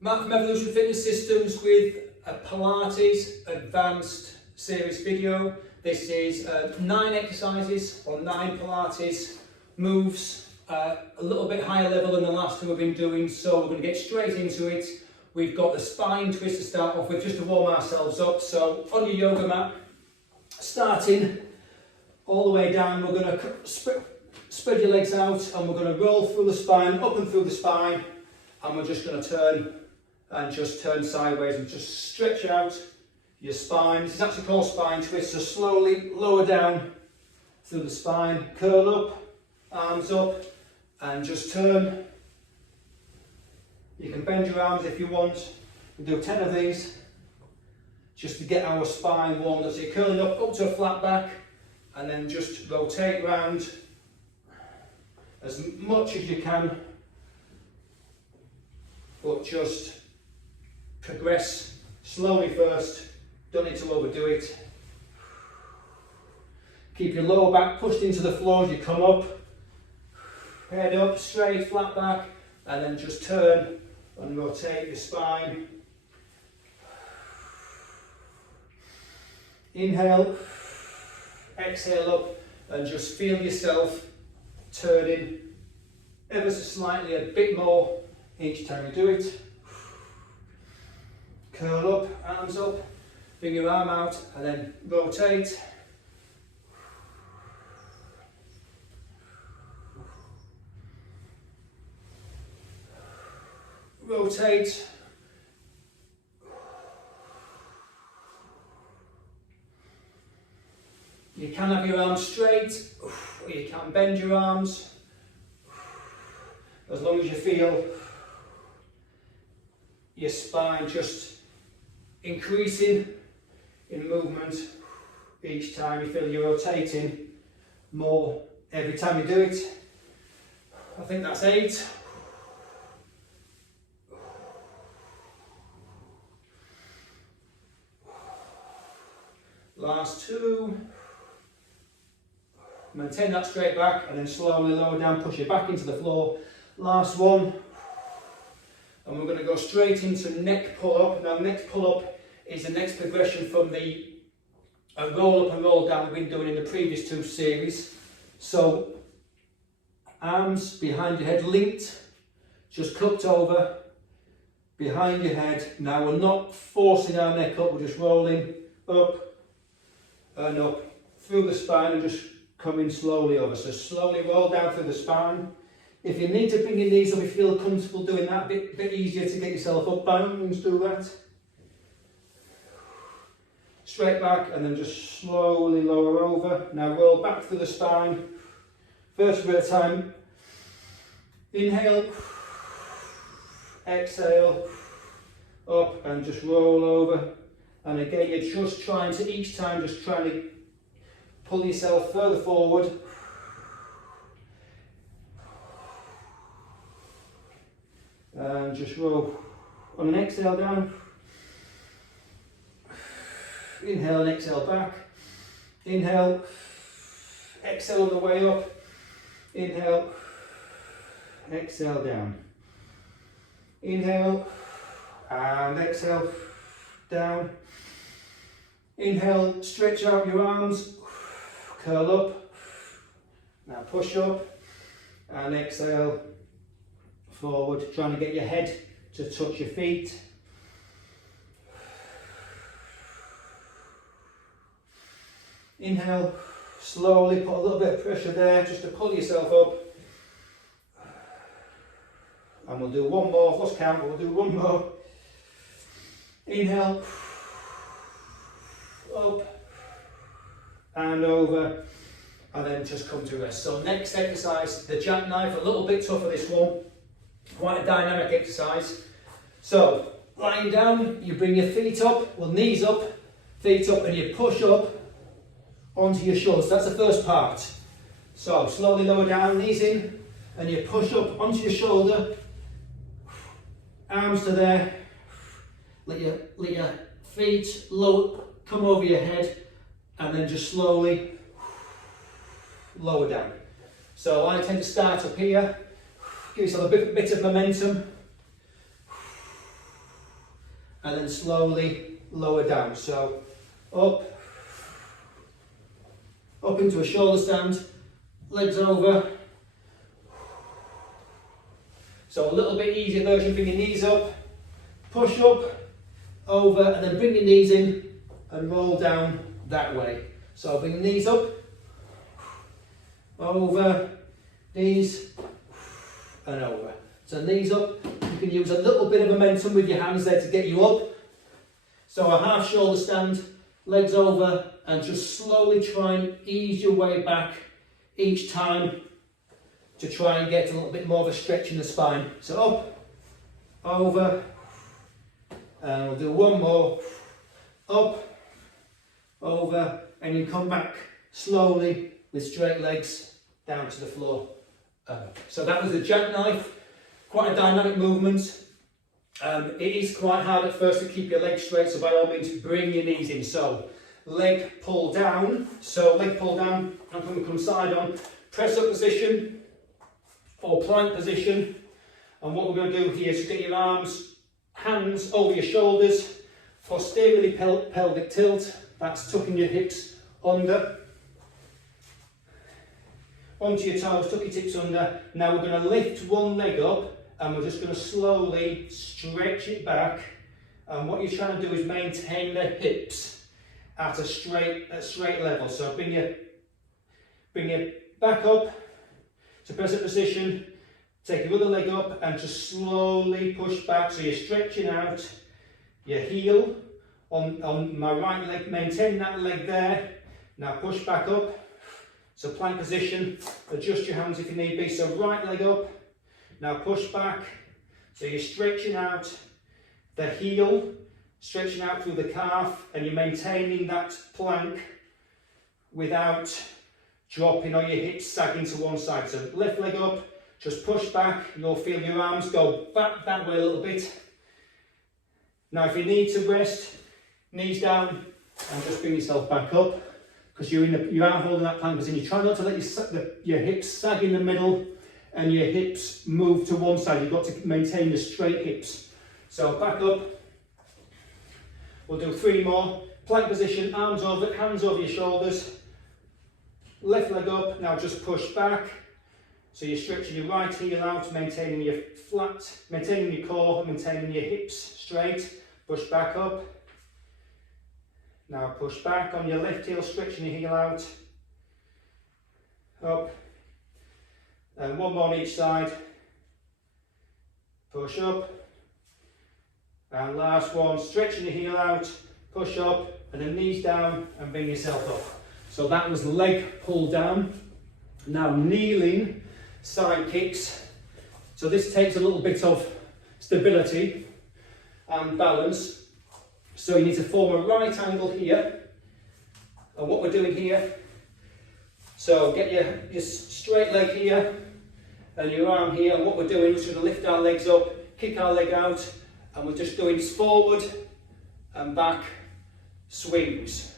Matt from Evolution Fitness Systems with a Pilates Advanced Series video. This is 9 exercises or 9 Pilates moves, a little bit higher level than the last two we've been doing, so we're going to get straight into it. We've got the spine twist to start off with, just to warm ourselves up. So on your yoga mat, starting all the way down, we're going to spread your legs out and we're going to roll through the spine, up and through the spine, and we're just going to turn and just turn sideways and just stretch out your spine. This is actually called spine twist, so slowly lower down through the spine, curl up, arms up, and just turn. You can bend your arms if you want. We'll do 10 of these just to get our spine warmed up. So you're curling up to a flat back and then just rotate round as much as you can, but just progress slowly first. Don't need to overdo it. Keep your lower back pushed into the floor as you come up. Head up, straight, flat back, and then just turn and rotate your spine. Inhale, exhale up, and just feel yourself turning ever so slightly, a bit more each time you do it. Curl up, arms up, bring your arm out, and then rotate. Rotate. You can have your arms straight, or you can bend your arms, as long as you feel your spine just increasing in movement each time. You feel you're rotating more every time you do it. I think that's 8. Last 2. Maintain that straight back and then slowly lower down, push it back into the floor. Last 1. And we're going to go straight into neck pull-up. Now, neck pull-up is the next progression from the roll up and roll down we've been doing in the previous 2 series. So, arms behind your head linked, just cupped over, behind your head. Now, we're not forcing our neck up, we're just rolling up and up through the spine and just coming slowly over. So, slowly roll down through the spine. If you need to bring your knees up, if you feel comfortable doing that, a bit easier to get yourself up bound, do that. Straight back and then just slowly lower over. Now roll back through the spine. First bit of time. Inhale, exhale, up and just roll over. And again, you're just trying to, each time, just trying to pull yourself further forward. And just roll on an exhale down. Inhale and exhale back. Inhale, exhale on the way up. Inhale, exhale down. Inhale and exhale down. Inhale, stretch out your arms, curl up. Now push up and exhale forward, trying to get your head to touch your feet. Inhale, slowly put a little bit of pressure there just to pull yourself up. And we'll do one more, I've lost count, but we'll do one more. Inhale, up and over, and then just come to rest. So next exercise, the jackknife, a little bit tougher this one. Quite a dynamic exercise. So, lying down, you bring your feet up, well, knees up, feet up, and you push up onto your shoulders. That's the first part. So, slowly lower down, knees in, and you push up onto your shoulder, arms to there, let your feet low, come over your head, and then just slowly lower down. So, I tend to start up here. Give yourself a bit of momentum. and then slowly lower down. So up into a shoulder stand, legs over. So a little bit easier version, bring your knees up, push up, over, and then bring your knees in and roll down that way. So bring your knees up, over, knees, and over. So knees up, you can use a little bit of momentum with your hands there to get you up. So a half shoulder stand, legs over, and just slowly try and ease your way back each time to try and get a little bit more of a stretch in the spine. So up, over, and we'll do one more, up, over, and you come back slowly with straight legs down to the floor. So that was the jackknife, quite a dynamic movement. It is quite hard at first to keep your legs straight, so by all means bring your knees in. So leg pull down, I'm going to come side on, press up position or plank position, and what we're going to do here is get your arms, hands over your shoulders, posteriorly pelvic tilt, that's tucking your hips under, onto your toes, tuck your hips under. Now we're going to lift one leg up and we're just going to slowly stretch it back, and what you're trying to do is maintain the hips at a straight level. So bring your back up to press up position, take your other leg up and just slowly push back. So you're stretching out your heel on my right leg, maintain that leg there. Now push back up. So plank position, adjust your hands if you need be. So right leg up, now push back. So you're stretching out the heel, stretching out through the calf, and you're maintaining that plank without dropping or your hips sagging to one side. So left leg up, just push back, you'll feel your arms go back that way a little bit. Now if you need to rest, knees down and just bring yourself back up, because you are holding that plank position. You try not to let your hips sag in the middle and your hips move to one side. You've got to maintain the straight hips. So back up. We'll do 3 more. Plank position, arms over, hands over your shoulders. Left leg up, now just push back. So you're stretching your right heel out, maintaining your flat, maintaining your core, maintaining your hips straight. Push back up. Now push back on your left heel, stretching your heel out. Up. And one more on each side. Push up. And last one, stretching your heel out, push up, and then knees down and bring yourself up. So that was leg pull down. Now kneeling side kicks. So this takes a little bit of stability and balance. So you need to form a right angle here. And what we're doing here, so get your straight leg here and your arm here. And what we're doing is we're going to lift our legs up, kick our leg out, and we're just doing forward and back swings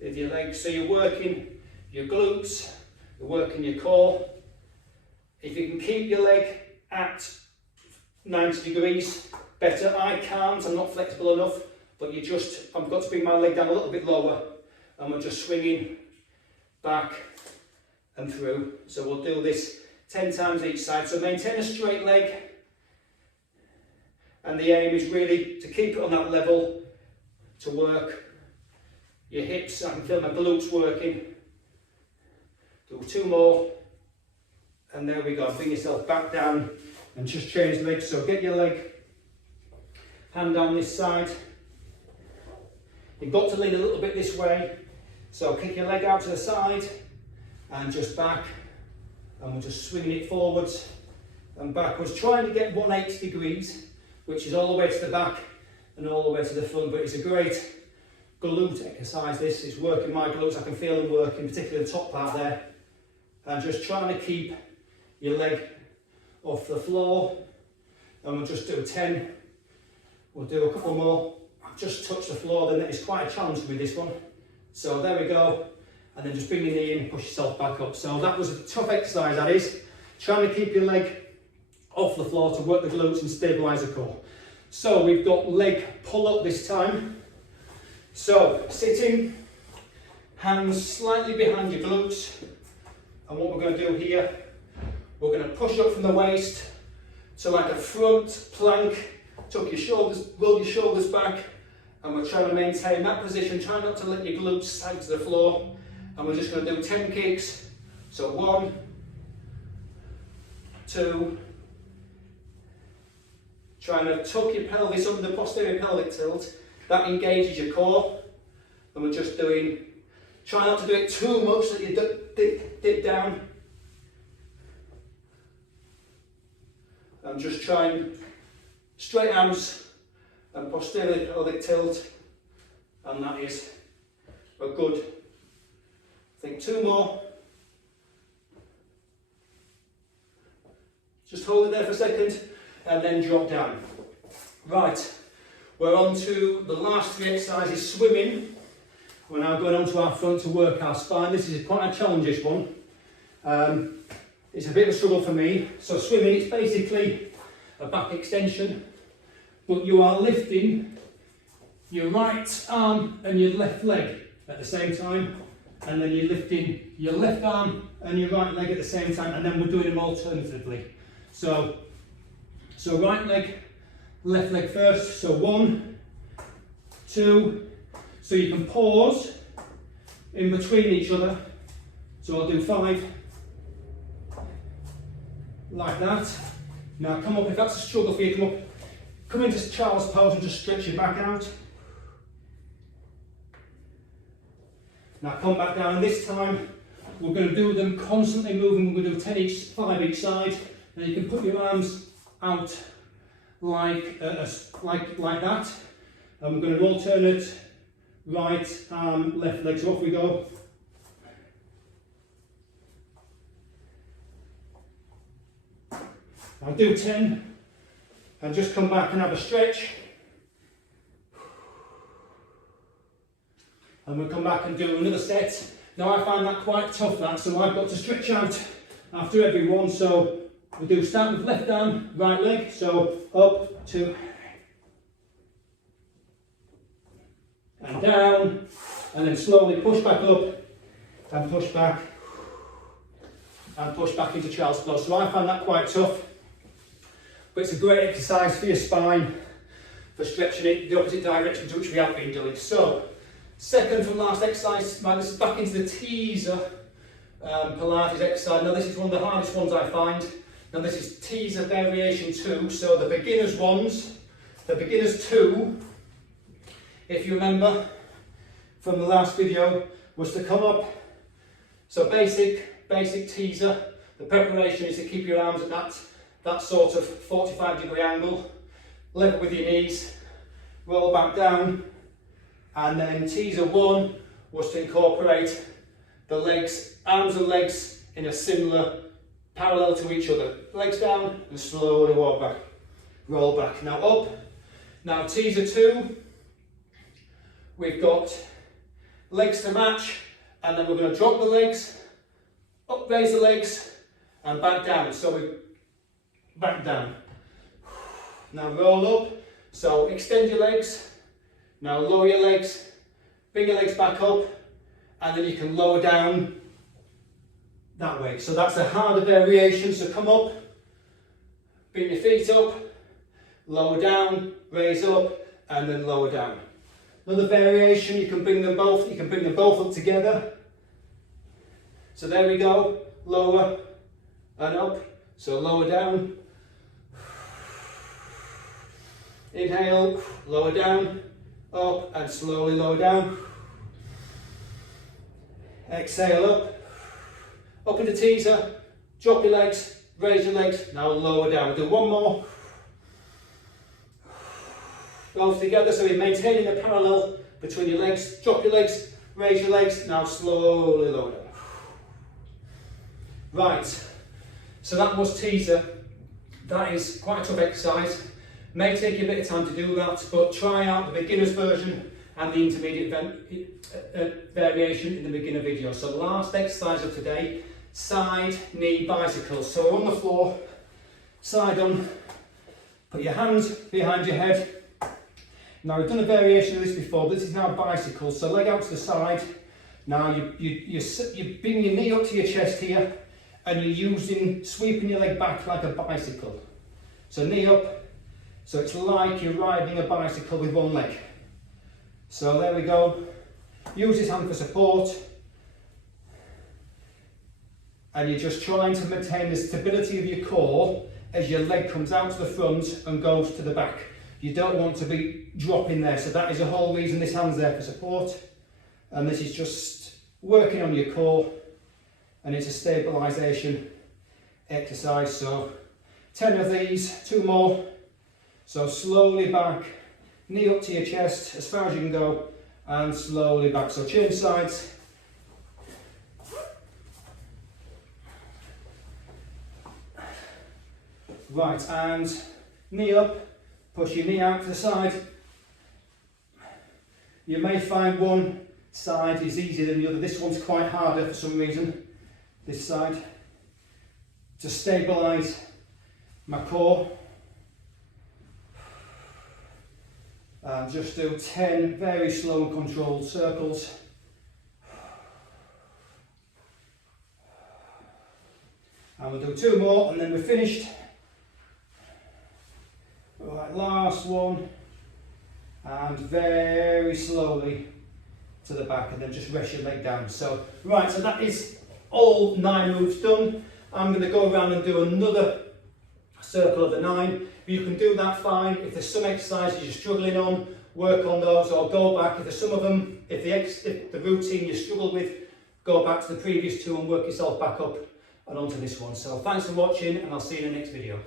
with your legs. So you're working your glutes, you're working your core. If you can keep your leg at 90 degrees, better. I can't, I'm not flexible enough, but I've got to bring my leg down a little bit lower, and we're just swinging back and through. So we'll do this 10 times each side. So maintain a straight leg. And the aim is really to keep it on that level, to work your hips. I can feel my glutes working. Do 2 more. And there we go. Bring yourself back down and just change legs. So get your leg, hand down this side. You've got to lean a little bit this way. So kick your leg out to the side and just back. And we're just swinging it forwards and backwards, trying to get 180 degrees. Which is all the way to the back and all the way to the front, but it's a great glute exercise. This is working my glutes. I can feel them working, particularly the top part there. And just trying to keep your leg off the floor. And we'll just do 10. We'll do a couple more. I've just touched the floor, then it's quite a challenge with this one. So there we go. And then just bring your knee in, push yourself back up. So that was a tough exercise, that is. Trying to keep your leg off the floor to work the glutes and stabilise the core. So we've got leg pull up this time. So sitting, hands slightly behind your glutes. And what we're going to do here, we're going to push up from the waist to like a front plank, tuck your shoulders, roll your shoulders back, and we're trying to maintain that position. Try not to let your glutes sag to the floor. And we're just going to do 10 kicks. So 1, 2, trying to tuck your pelvis under the posterior pelvic tilt. That engages your core. And we're just doing, try not to do it too much that you dip down. And just trying straight arms and posterior pelvic tilt. And that is a good, I think 2 more. Just hold it there for a second and then drop down. Right, we're on to the last 3 exercises, swimming. We're now going on to our front to work our spine. This is quite a challenging one. It's a bit of a struggle for me. So swimming, it's basically a back extension, but you are lifting your right arm and your left leg at the same time, and then you're lifting your left arm and your right leg at the same time, and then we're doing them alternatively. So right leg, left leg first. So 1, 2, so you can pause in between each other. So I'll do 5, like that. Now come up, if that's a struggle for you, come into child's pose and just stretch your back out. Now come back down, and this time we're going to do them constantly moving. We're going to do 10 each, 5 each side. Now you can put your arms out like that, and we're going to alternate right arm, left leg. So off we go. I'll do 10 and just come back and have a stretch. And we'll come back and do another set. Now I find that quite tough, so I've got to stretch out after every one. So we'll do start with left arm, right leg. So up, 2, and down, and then slowly push back up and push back and push back into child's pose. So I find that quite tough, but it's a great exercise for your spine, for stretching it the opposite direction to which we have been doing. So second from last exercise, this is back into the teaser Pilates exercise. Now this is one of the hardest ones I find. Now this is teaser variation 2, so the beginners ones, the beginners 2, if you remember from the last video, was to come up. So basic teaser. The preparation is to keep your arms at that sort of 45-degree angle, level with your knees, roll back down, and then teaser 1 was to incorporate the legs, arms and legs in a similar parallel to each other. Legs down and slowly walk back, roll back. Now up. Now teaser 2, we've got legs to match, and then we're going to drop the legs, up, raise the legs, and back down. So we back down. Now roll up. So extend your legs. Now lower your legs, bring your legs back up, and then you can lower down that way. So that's a harder variation. So come up, bring your feet up, lower down, raise up, and then lower down. Another variation, you can bring them both up together. So there we go, lower and up. So lower down, inhale, lower down, up, and slowly lower down. Exhale up into teaser, drop your legs, raise your legs, now lower down. Do one more. Both together, so you're maintaining the parallel between your legs. Drop your legs, raise your legs, now slowly lower down. Right, so that was teaser. That is quite a tough exercise. May take you a bit of time to do that, but try out the beginner's version and the intermediate variation in the beginner video. So last exercise of today, side knee bicycles. So we're on the floor, side on, Put your hands behind your head. Now we've done a variation of this before, but this is now a bicycle, so leg out to the side. Now you bring your knee up to your chest here, and you're sweeping your leg back like a bicycle. So knee up, so it's like you're riding a bicycle with one leg. So there we go. Use this hand for support. And you're just trying to maintain the stability of your core as your leg comes out to the front and goes to the back. You don't want to be dropping there, so that is the whole reason this hand's there for support. And this is just working on your core, and it's a stabilisation exercise. So 10 of these, 2 more. So slowly back, knee up to your chest as far as you can go, and slowly back. So change sides. Right, and knee up, push your knee out to the side. You may find one side is easier than the other. This one's quite harder for some reason, this side. To stabilise my core. And just do 10 very slow and controlled circles. And we'll do 2 more and then we're finished. Right, last one, and very slowly to the back, and then just rest your leg down. So, right, so that is all 9 moves done. I'm going to go around and do another circle of the 9. You can do that fine. If there's some exercises you're struggling on, work on those, or go back. If there's some of them, if the routine you struggle with, go back to the previous 2 and work yourself back up and onto this one. So thanks for watching, and I'll see you in the next video.